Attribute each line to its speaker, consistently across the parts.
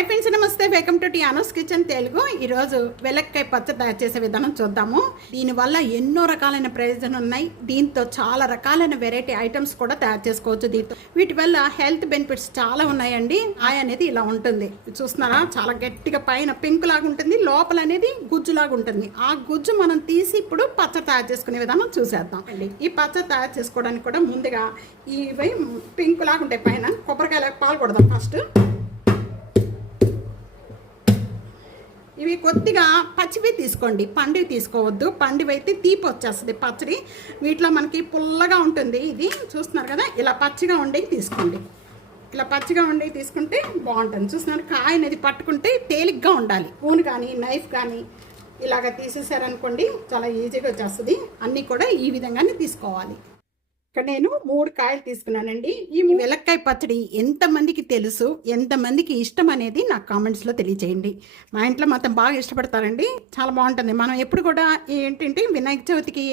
Speaker 1: Hi friends నమస్తే. Welcome to టియానోస్ kitchen Telugu. ఈరోజు వెలక్కాయ పచ్చడి తయారు చేసే విధానం చూద్దాము. దీనివల్ల ఎన్నో రకాలైన ప్రయోజనం ఉన్నాయి. దీంతో చాలా రకాలైన వెరైటీ ఐటమ్స్ కూడా తయారు చేసుకోవచ్చు దీంతో. వీటి వల్ల హెల్త్ బెనిఫిట్స్ చాలా ఉన్నాయండి. ఆయ అనేది ఇలా ఉంటుంది. చూస్తున్నారా? చాలా గట్టిగా పైన పెంకు లాగా ఉంటుంది. లోపల అనేది గుజ్జు లాగా ఉంటుంది. ఆ గుజ్జు మనం తీసి ఇప్పుడు పచ్చడి తయారు చేసుకునే విధానం చూసేద్దాం. అండి. ఈ పచ్చడి తయారు చేసుకోవడానికి కూడా ముందుగా ఇవి పెంకు లాగా ఉంటాయి పైన. కొబ్బరికాయల పాలు కొడదాం ఫస్ట్ కొద్దిగా పచ్చివి తీసుకోండి. పండివి తీసుకోవద్దు. పండివి అయితే తీపి వచ్చేస్తుంది పచ్చడి. వీటిలో మనకి పుల్లగా ఉంటుంది ఇది. చూస్తున్నారు కదా? ఇలా పచ్చిగా ఉండేవి తీసుకోండి. ఇలా పచ్చిగా ఉండేవి తీసుకుంటే బాగుంటుంది. చూస్తున్నారు? కాయ అనేది పట్టుకుంటే తేలిగ్గా ఉండాలి. ఊను కానీ నైఫ్ కానీ ఇలాగ తీసేసారనుకోండి చాలా ఈజీగా వచ్చేస్తుంది. అన్నీ కూడా ఈ విధంగానే తీసుకోవాలి. ఇక్కడ నేను మూడు కాయలు తీసుకున్నానండి. ఈ వెలక్కాయ పచ్చడి ఎంతమందికి తెలుసు ఎంతమందికి ఇష్టం అనేది నాకు కామెంట్స్లో తెలియచేయండి. మా ఇంట్లో మొత్తం బాగా ఇష్టపడతారండి. చాలా బాగుంటుంది. మనం ఎప్పుడు కూడా ఏంటంటే వినాయక చవితికి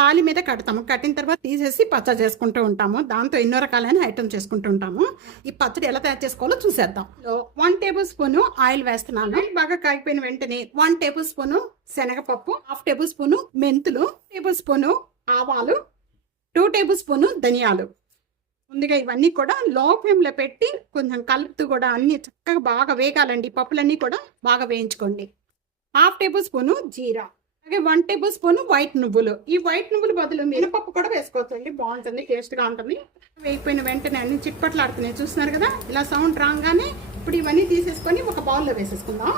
Speaker 1: పాలి మీద కడతాము. కట్టిన తర్వాత తీసేసి పచ్చడి చేసుకుంటూ ఉంటాము. దాంతో ఎన్నో రకాలైన ఐటమ్ చేసుకుంటూ ఉంటాము. ఈ పచ్చడి ఎలా తయారు చేసుకోవాలో చూసేద్దాం. వన్ టేబుల్ స్పూను ఆయిల్ వేస్తున్నాను. బాగా కాగిపోయిన వెంటనే వన్ టేబుల్ స్పూను శనగపప్పు హాఫ్ టేబుల్ స్పూను మెంతులు టేబుల్ స్పూను ఆవాలు టూ టేబుల్ స్పూను ధనియాలు. ముందుగా ఇవన్నీ కూడా లో ఫ్లేమ్లో పెట్టి కొంచెం కలుపుతూ కూడా అన్ని చక్కగా బాగా వేగాలండి. పప్పులన్నీ కూడా బాగా వేయించుకోండి. హాఫ్ టేబుల్ స్పూను జీరా. అలాగే వన్ టేబుల్ స్పూన్ వైట్ నువ్వులు. ఈ వైట్ నువ్వులు బదులు మినపప్పు కూడా వేసుకోవచ్చండి. బాగుంటుంది టేస్ట్గా ఉంటుంది. వేగిపోయిన వెంటనే అన్ని చిట్పట్లాడుతున్నాయి. చూస్తున్నారు కదా? ఇలా సౌండ్ రాగానే ఇప్పుడు ఇవన్నీ తీసేసుకొని ఒక బౌల్లో వేసేసుకుందాం.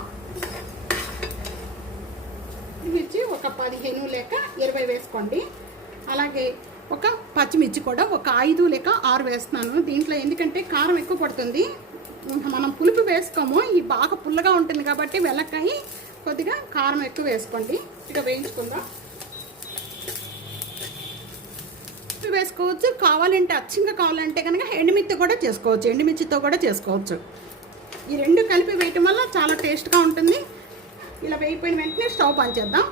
Speaker 1: మిర్చి ఒక పదిహేను లేక ఇరవై వేసుకోండి. అలాగే ఒక పచ్చిమిర్చి కూడా ఒక ఐదు లేక ఆరు వేస్తున్నాను. దీంట్లో ఎందుకంటే కారం ఎక్కువ పడుతుంది. మనం పులుపు వేసుకోము. ఇది బాగా పుల్లగా ఉంటుంది కాబట్టి వెల్లకాయ కొద్దిగా కారం ఎక్కువ వేసుకోండి. ఇక వేయించుకుందాం. వేసుకోవచ్చు. కావాలంటే అచ్చంగా కావాలంటే కనుక ఎండుమిర్చి కూడా చేసుకోవచ్చు. ఎండుమిర్చితో కూడా చేసుకోవచ్చు. ఈ రెండు కలిపి వేయటం వల్ల చాలా టేస్ట్గా ఉంటుంది. ఇలా వేయిపోయిన వెంటనే స్టవ్ ఆన్ చేద్దాం.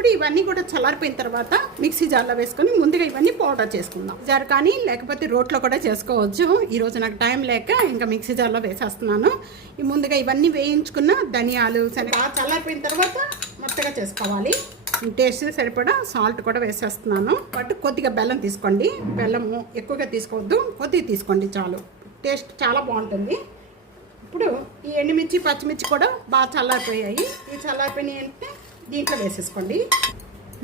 Speaker 1: ఇప్పుడు ఇవన్నీ కూడా చల్లారిపోయిన తర్వాత మిక్సీ జార్లో వేసుకొని ముందుగా ఇవన్నీ పౌడర్ చేసుకుందాం. జార్ కానీ లేకపోతే రోట్లో కూడా చేసుకోవచ్చు. ఈరోజు నాకు టైం లేక ఇంకా మిక్సీ జార్లో వేసేస్తున్నాను. ఈ ముందుగా ఇవన్నీ వేయించుకున్న ధనియాలు సరే బాగా చల్లారిపోయిన తర్వాత మొత్తగా చేసుకోవాలి. టేస్ట్ సరిపడా సాల్ట్ కూడా వేసేస్తున్నాను. బట్ కొద్దిగా బెల్లం తీసుకోండి. బెల్లము ఎక్కువగా తీసుకోవద్దు. కొద్దిగా తీసుకోండి చాలు. టేస్ట్ చాలా బాగుంటుంది. ఇప్పుడు ఈ ఎండుమిర్చి పచ్చిమిర్చి కూడా బాగా చల్లారిపోయాయి. ఈ చల్లారిపోయినాయి అంటే దీంట్లో వేసేసుకోండి.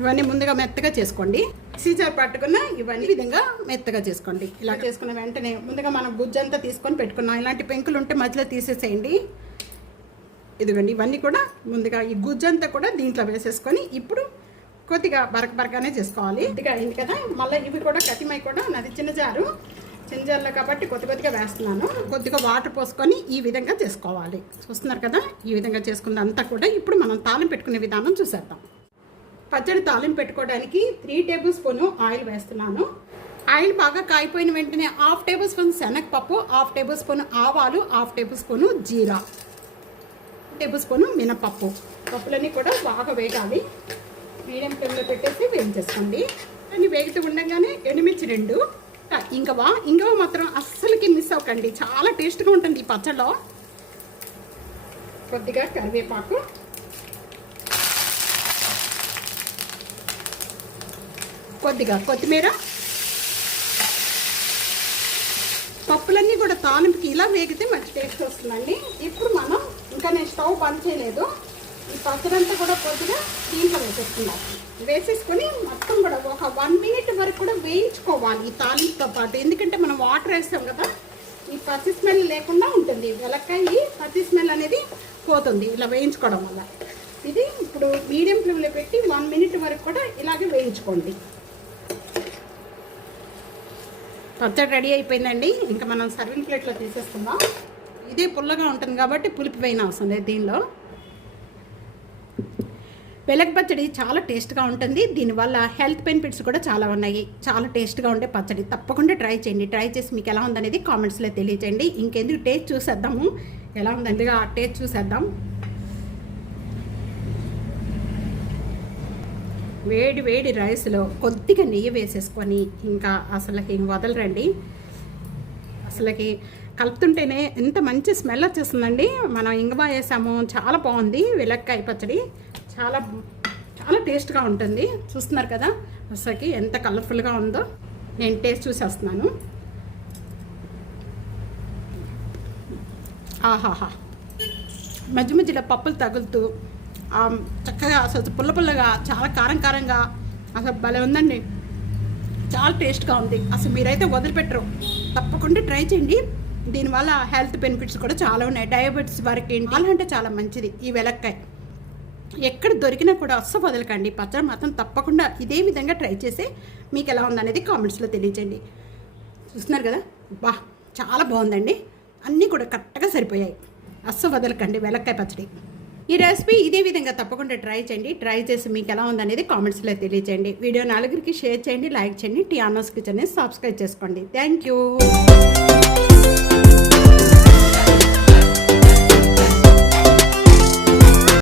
Speaker 1: ఇవన్నీ ముందుగా మెత్తగా చేసుకోండి. సీజర్ పట్టుకున్న ఇవన్నీ విధంగా మెత్తగా చేసుకోండి. ఇలా చేసుకున్న వెంటనే ముందుగా మనం గుజ్జంతా తీసుకొని పెట్టుకున్నాం. ఇలాంటి పెంకులు ఉంటే మధ్యలో తీసేసేయండి. ఇదిగోండి ఇవన్నీ కూడా ముందుగా ఈ గుజ్జంతా కూడా దీంట్లో వేసేసుకొని ఇప్పుడు కొద్దిగా బరక బరకనే చేసుకోవాలి. ఇదిగా అయింది కదా మళ్ళీ ఇవి కూడా కతిమై కూడా నాది చిన్న జారు. చింజర్లు కాబట్టి కొద్ది కొద్దిగా వేస్తున్నాను. కొద్దిగా వాటర్ పోసుకొని ఈ విధంగా చేసుకోవాలి. చూస్తున్నారు కదా? ఈ విధంగా చేసుకున్నంతా కూడా ఇప్పుడు మనం తాళం పెట్టుకునే విధానం చూసేద్దాం. పచ్చడి తాళం పెట్టుకోవడానికి త్రీ టేబుల్ స్పూను ఆయిల్ వేస్తున్నాను. ఆయిల్ బాగా కాయిపోయిన వెంటనే హాఫ్ టేబుల్ స్పూన్ శనగపప్పు హాఫ్ టేబుల్ స్పూన్ ఆవాలు హాఫ్ టేబుల్ స్పూను జీరా టేబుల్ స్పూన్ మినపప్పు. పప్పులన్నీ కూడా బాగా వేగాలి. మీడియం ఫ్లేమ్లో పెట్టేసి వేయించేసుకోండి. అన్ని వేగుతూ ఉండగానే ఎండుమిర్చి రెండు ఇంకవా ఇంకవ మాత్రం అస్సలకి మిస్ అవ్వకండి. చాలా టేస్ట్గా ఉంటుంది ఈ పచ్చడిలో కొద్దిగా కరివేపాకు. కొద్దిగా కొత్తిమీర. పప్పులన్నీ కూడా తాలింపుకి ఇలా వేగితే మంచి టేస్ట్ వస్తుందండి. ఇప్పుడు మనం ఇంకా నేను స్టవ్ బంద్ చేయలేదు. ఈ పచ్చడంతా కూడా కొద్దిగా దీంట్లో వేసేస్తున్నాం వేసేసుకొని మొత్తం కూడా ఒక వన్ మినిట్ వేయించుకోవాలి ఈ తాలింపుతో పాటు. ఎందుకంటే మనం వాటర్ వేస్తాం కదా ఈ పచ్చి స్మెల్ లేకుండా ఉంటుంది. వెలక్కాయ పచ్చి స్మెల్ అనేది పోతుంది ఇలా వేయించుకోవడం వల్ల. ఇది ఇప్పుడు మీడియం ఫ్లేమ్లో పెట్టి వన్ మినిట్ వరకు కూడా ఇలాగే వేయించుకోండి. పచ్చడి రెడీ అయిపోయిందండి. ఇంకా మనం సర్వింగ్ ప్లేట్లో తీసేస్తున్నాం. ఇదే పుల్లగా ఉంటుంది కాబట్టి పులిపి వేయన అవసరం లేదు దీనిలో. వెలగ పచ్చడి చాలా టేస్ట్గా ఉంటుంది. దీనివల్ల హెల్త్ బెనిఫిట్స్ కూడా చాలా ఉన్నాయి. చాలా టేస్ట్గా ఉండే పచ్చడి. తప్పకుండా ట్రై చేయండి. ట్రై చేసి మీకు ఎలా ఉందనేది కామెంట్స్లో తెలియచేయండి ఇంకెందుకు టేస్ట్ చూసేద్దాము. ఎలా ఉందండి? ఆ టేస్ట్ చూసేద్దాం. వేడి వేడి రైస్లో కొద్దిగా నెయ్యి వేసేసుకొని ఇంకా అసలుకి ఇంక వదలరండి. అసలుకి కలుపుతుంటేనే ఎంత మంచి స్మెల్ వచ్చేస్తుందండి. మనం ఇంగవా వేసాము చాలా బాగుంది. వెలక్కాయ పచ్చడి. చాలా చాలా టేస్ట్గా ఉంటుంది. చూస్తున్నారు కదా? అసలుకి ఎంత కలర్ఫుల్గా ఉందో. నేను టేస్ట్ చూసేస్తున్నాను. ఆహాహా. మధ్య మధ్యలో పప్పులు తగులుతూ చక్కగా అసలు పుల్ల పుల్లగా చాలా కారం కారంగా అసలు భలే ఉందండి. చాలా టేస్ట్గా ఉంది. అసలు మీరైతే వదిలిపెట్టరు. తప్పకుండా ట్రై చేయండి. దీనివల్ల హెల్త్ బెనిఫిట్స్ కూడా చాలా ఉన్నాయి. డయాబెటీస్ వారికి ఏంటి చాలా అంటే చాలా మంచిది ఈ వెలక్కాయ. ఎక్కడ దొరికినా కూడా అస్సలు వదలకండి. పచ్చడి మాత్రం తప్పకుండా ఇదే విధంగా ట్రై చేసి మీకు ఎలా ఉందనేది కామెంట్స్లో తెలియజేయండి. చూస్తున్నారు కదా? బా చాలా బాగుందండి. అన్నీ కూడా కరెక్ట్గా సరిపోయాయి. అస్సలు వదలకండి వెలక్కాయ పచ్చడి. ఈ రెసిపీ ఇదే విధంగా తప్పకుండా ట్రై చేయండి. ట్రై చేసి మీకు ఎలా ఉందనేది కామెంట్స్లో తెలియజేయండి. వీడియో నలుగురికి షేర్ చేయండి లైక్ చేయండి టీ ఆనర్స్ కిచెన్ని సబ్స్క్రైబ్ చేసుకోండి. Thank you.